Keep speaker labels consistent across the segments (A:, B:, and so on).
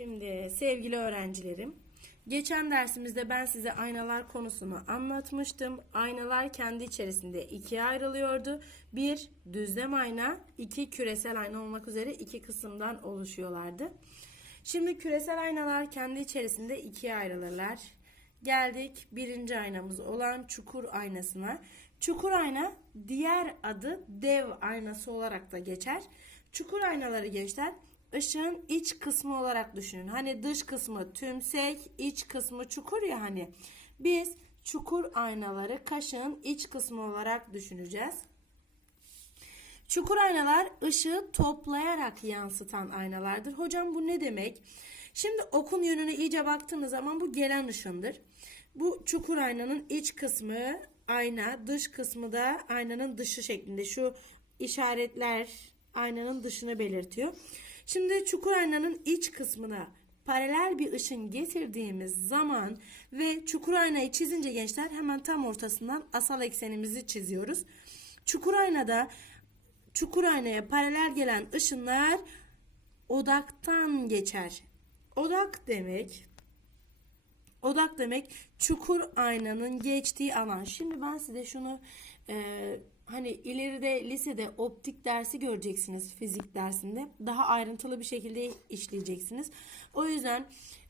A: Şimdi sevgili öğrencilerim, geçen dersimizde ben size aynalar konusunu anlatmıştım. Aynalar kendi içerisinde ikiye ayrılıyordu. Bir düzlem ayna, iki küresel ayna olmak üzere iki kısımdan oluşuyorlardı. Şimdi küresel aynalar kendi içerisinde ikiye ayrılırlar. Geldik birinci aynamız olan çukur aynasına. Çukur ayna diğer adı dev aynası olarak da geçer. Çukur aynaları gençler ışığın iç kısmı olarak düşünün. Hani dış kısmı tümsek, iç kısmı çukur ya hani. Biz çukur aynaları kaşığın iç kısmı olarak düşüneceğiz. Çukur aynalar ışığı toplayarak yansıtan aynalardır. Hocam bu ne demek? Şimdi okun yönüne iyice baktığınız zaman bu gelen ışındır. Bu çukur aynanın iç kısmı ayna, dış kısmı da aynanın dışı şeklinde. Şu işaretler aynanın dışını belirtiyor. Şimdi çukur aynanın iç kısmına paralel bir ışın getirdiğimiz zaman ve çukur aynayı çizince gençler hemen tam ortasından asal eksenimizi çiziyoruz. Çukur aynada çukur aynaya paralel gelen ışınlar odaktan geçer. Odak demek odak demek çukur aynanın geçtiği alan. Şimdi ben size şunu e, hani ileride lisede optik dersi göreceksiniz fizik dersinde. Daha ayrıntılı bir şekilde işleyeceksiniz. O yüzden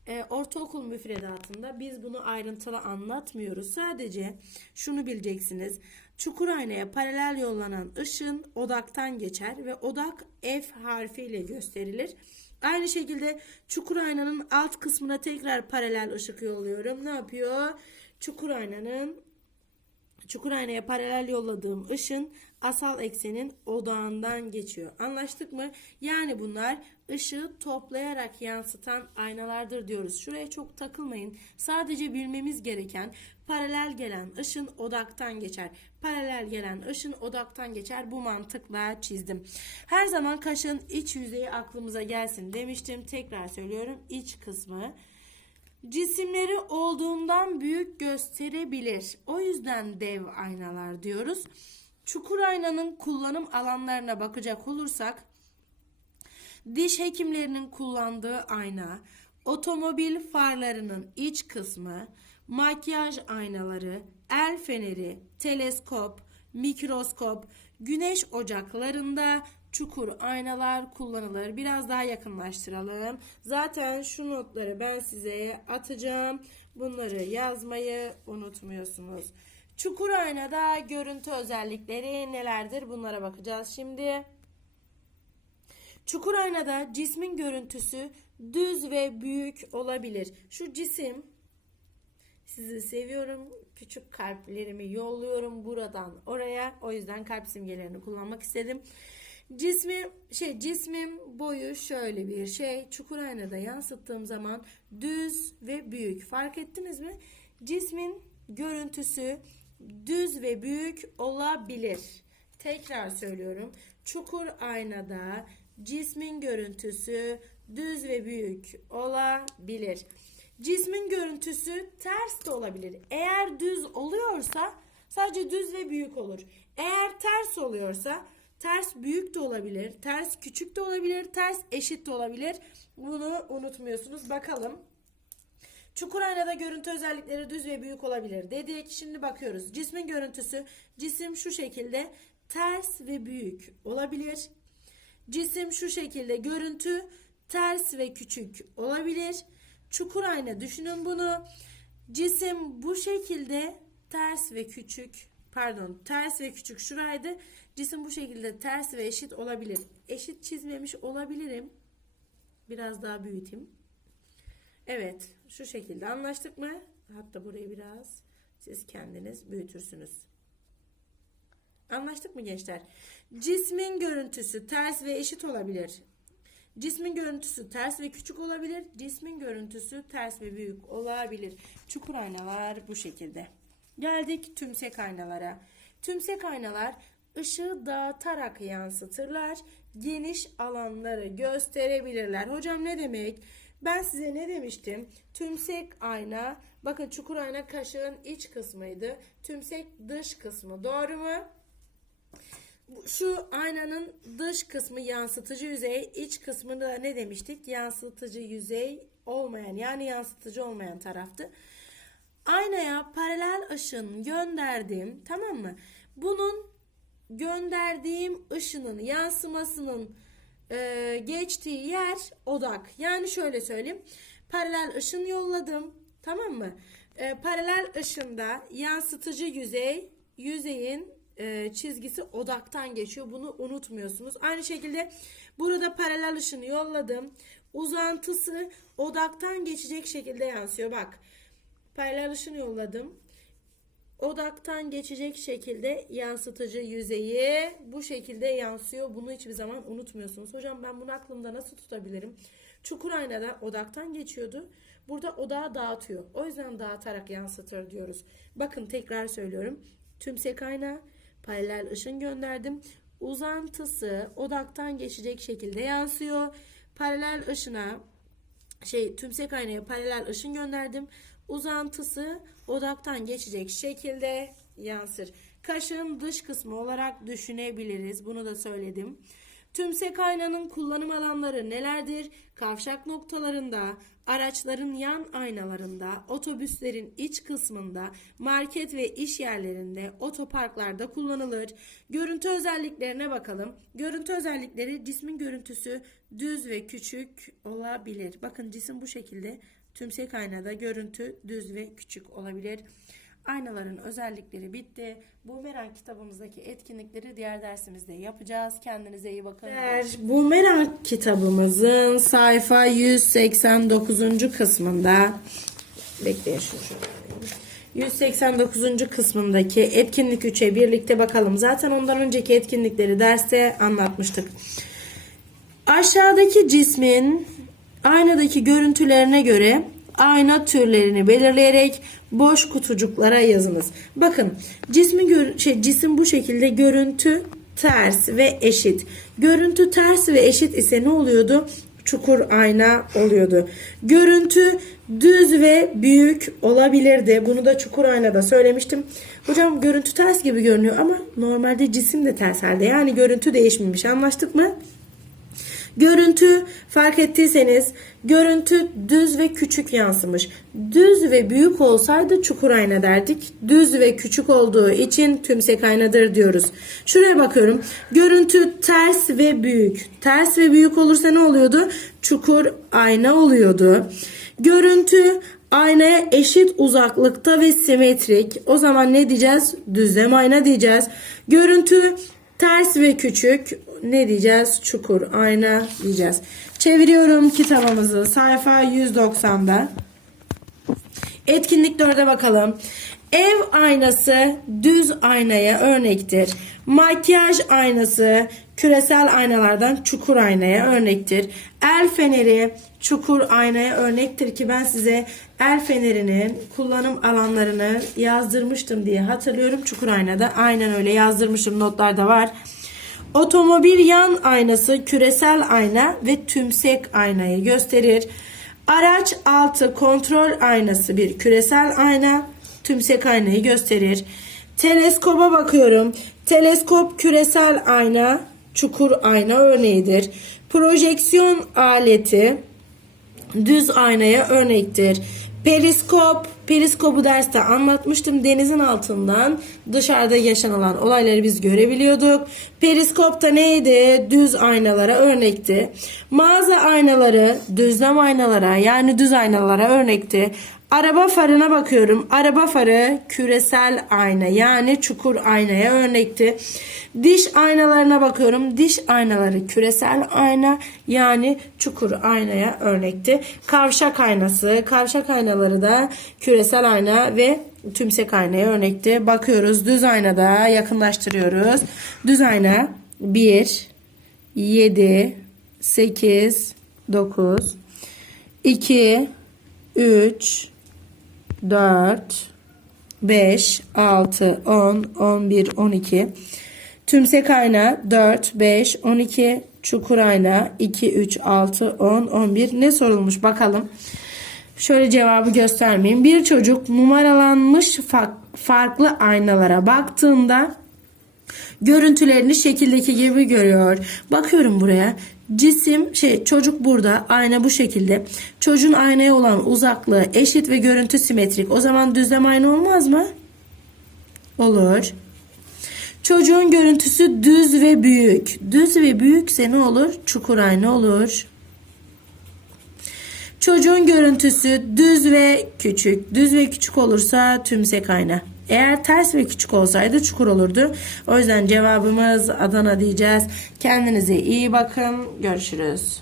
A: e, ortaokul müfredatında biz bunu ayrıntılı anlatmıyoruz. Sadece şunu bileceksiniz. Çukur aynaya paralel yollanan ışın odaktan geçer ve odak F harfiyle gösterilir. Aynı şekilde çukur aynanın alt kısmına tekrar paralel ışık yolluyorum. Ne yapıyor? Çukur aynanın çukur aynaya paralel yolladığım ışın asal eksenin odağından geçiyor. Anlaştık mı? Yani bunlar ışığı toplayarak yansıtan aynalardır diyoruz. Şuraya çok takılmayın. Sadece bilmemiz gereken paralel gelen ışın odaktan geçer. Paralel gelen ışın odaktan geçer. Bu mantıkla çizdim. Her zaman kaşın iç yüzeyi aklımıza gelsin demiştim. Tekrar söylüyorum. İç kısmı cisimleri olduğundan büyük gösterebilir. O yüzden dev aynalar diyoruz. Çukur aynanın kullanım alanlarına bakacak olursak diş hekimlerinin kullandığı ayna, otomobil farlarının iç kısmı, makyaj aynaları, el feneri, teleskop, mikroskop, güneş ocaklarında çukur aynalar kullanılır. Biraz daha yakınlaştıralım. Zaten şu notları ben size atacağım. Bunları yazmayı unutmuyorsunuz. Çukur aynada görüntü özellikleri nelerdir? Bunlara bakacağız şimdi. Çukur aynada cismin görüntüsü düz ve büyük olabilir. Şu cisim sizi seviyorum. Küçük kalplerimi yolluyorum buradan oraya. O yüzden kalp simgelerini kullanmak istedim. Cismi şey cismin boyu şöyle bir şey. Çukur aynada yansıttığım zaman düz ve büyük. Fark ettiniz mi? Cismin görüntüsü düz ve büyük olabilir. Tekrar söylüyorum. Çukur aynada cismin görüntüsü düz ve büyük olabilir. Cismin görüntüsü ters de olabilir. Eğer düz oluyorsa sadece düz ve büyük olur. Eğer ters oluyorsa ters büyük de olabilir, ters küçük de olabilir, ters eşit de olabilir. Bunu unutmuyorsunuz. Bakalım. Çukur aynada görüntü özellikleri düz ve büyük olabilir dedik. Şimdi bakıyoruz. Cismin görüntüsü cisim şu şekilde ters ve büyük olabilir. Cisim şu şekilde görüntü ters ve küçük olabilir. Çukur ayna düşünün bunu. Cisim bu şekilde ters ve küçük pardon ters ve küçük şuraydı. Cisim bu şekilde ters ve eşit olabilir. Eşit çizmemiş olabilirim. Biraz daha büyüteyim. Evet şu şekilde anlaştık mı? Hatta burayı biraz siz kendiniz büyütürsünüz. Anlaştık mı gençler? Cismin görüntüsü ters ve eşit olabilir. Cismin görüntüsü ters ve küçük olabilir. Cismin görüntüsü ters ve büyük olabilir. Çukur aynalar bu şekilde. Geldik tümsek aynalara. Tümsek aynalar ışığı dağıtarak yansıtırlar. Geniş alanları gösterebilirler. Hocam ne demek? Ben size ne demiştim? Tümsek ayna, bakın çukur ayna kaşığın iç kısmıydı. Tümsek dış kısmı. Doğru mu? Şu aynanın dış kısmı yansıtıcı yüzey, iç kısmında ne demiştik? Yansıtıcı yüzey olmayan yani yansıtıcı olmayan taraftı. Aynaya paralel ışın gönderdim tamam mı? Bunun gönderdiğim ışının yansımasının e, geçtiği yer odak. Yani şöyle söyleyeyim. Paralel ışın yolladım. Tamam mı? E, paralel ışında yansıtıcı yüzey yüzeyin e, çizgisi odaktan geçiyor. Bunu unutmuyorsunuz. Aynı şekilde burada paralel ışını yolladım. Uzantısı odaktan geçecek şekilde yansıyor. Bak. Paralel ışın yolladım odaktan geçecek şekilde yansıtıcı yüzeyi bu şekilde yansıyor. Bunu hiçbir zaman unutmuyorsunuz. Hocam ben bunu aklımda nasıl tutabilirim? Çukur aynada odaktan geçiyordu. Burada odağı dağıtıyor. O yüzden dağıtarak yansıtır diyoruz. Bakın tekrar söylüyorum. Tümsek ayna paralel ışın gönderdim. Uzantısı odaktan geçecek şekilde yansıyor. Paralel ışına şey tümsek aynaya paralel ışın gönderdim. Uzantısı odaktan geçecek şekilde yansır. Kaşın dış kısmı olarak düşünebiliriz. Bunu da söyledim. Tümsek aynanın kullanım alanları nelerdir? Kavşak noktalarında, araçların yan aynalarında, otobüslerin iç kısmında, market ve iş yerlerinde, otoparklarda kullanılır. Görüntü özelliklerine bakalım. Görüntü özellikleri cismin görüntüsü düz ve küçük olabilir. Bakın cisim bu şekilde. Tümsek aynada görüntü düz ve küçük olabilir. Aynaların özellikleri bitti. Bumerang kitabımızdaki etkinlikleri diğer dersimizde yapacağız. Kendinize iyi bakın. Bumerang kitabımızın sayfa 189. kısmında bekleyin şunu şöyle. 189. kısmındaki etkinlik 3'e birlikte bakalım. Zaten ondan önceki etkinlikleri derste anlatmıştık. Aşağıdaki cismin aynadaki görüntülerine göre ayna türlerini belirleyerek boş kutucuklara yazınız. Bakın cismi gör, şey, cisim bu şekilde görüntü ters ve eşit. Görüntü ters ve eşit ise ne oluyordu? Çukur ayna oluyordu. Görüntü düz ve büyük olabilirdi. Bunu da çukur aynada söylemiştim. Hocam görüntü ters gibi görünüyor ama normalde cisim de ters halde. Yani görüntü değişmemiş. Anlaştık mı? Görüntü fark ettiyseniz görüntü düz ve küçük yansımış. Düz ve büyük olsaydı çukur ayna derdik. Düz ve küçük olduğu için tümsek aynadır diyoruz. Şuraya bakıyorum. Görüntü ters ve büyük. Ters ve büyük olursa ne oluyordu? Çukur ayna oluyordu. Görüntü aynaya eşit uzaklıkta ve simetrik. O zaman ne diyeceğiz? Düzlem ayna diyeceğiz. Görüntü ters ve küçük ne diyeceğiz? Çukur ayna diyeceğiz. Çeviriyorum kitabımızı sayfa 190'da. Etkinlik 4'e bakalım. Ev aynası düz aynaya örnektir. Makyaj aynası küresel aynalardan çukur aynaya örnektir. El feneri çukur aynaya örnektir ki ben size el fenerinin kullanım alanlarını yazdırmıştım diye hatırlıyorum. Çukur aynada aynen öyle yazdırmışım notlarda var. Otomobil yan aynası küresel ayna ve tümsek aynayı gösterir. Araç altı kontrol aynası bir küresel ayna, tümsek aynayı gösterir. Teleskoba bakıyorum. Teleskop küresel ayna, çukur ayna örneğidir. Projeksiyon aleti düz aynaya örnektir. Periskop, periskobu derste anlatmıştım. Denizin altından dışarıda yaşanılan olayları biz görebiliyorduk. Periskop da neydi? Düz aynalara örnekti. Mağaza aynaları düzlem aynalara yani düz aynalara örnekti. Araba farına bakıyorum. Araba farı küresel ayna yani çukur aynaya örnekti. Diş aynalarına bakıyorum. Diş aynaları küresel ayna yani çukur aynaya örnekti. Kavşak aynası, kavşak aynaları da küresel ayna ve tümsek aynaya örnekti. Bakıyoruz düz aynada yakınlaştırıyoruz. Düz ayna 1 7 8 9 2 3 4 5 6 10 11 12 Tümsek ayna 4 5 12 çukur ayna 2 3 6 10 11 ne sorulmuş bakalım. Şöyle cevabı göstermeyeyim. Bir çocuk numaralanmış fa- farklı aynalara baktığında Görüntülerini şekildeki gibi görüyor. Bakıyorum buraya. Cisim şey çocuk burada ayna bu şekilde. Çocuğun aynaya olan uzaklığı eşit ve görüntü simetrik. O zaman düzlem ayna olmaz mı? Olur. Çocuğun görüntüsü düz ve büyük. Düz ve büyükse ne olur? Çukur ayna olur. Çocuğun görüntüsü düz ve küçük. Düz ve küçük olursa tümsek ayna. Eğer ters ve küçük olsaydı çukur olurdu. O yüzden cevabımız Adana diyeceğiz. Kendinize iyi bakın. Görüşürüz.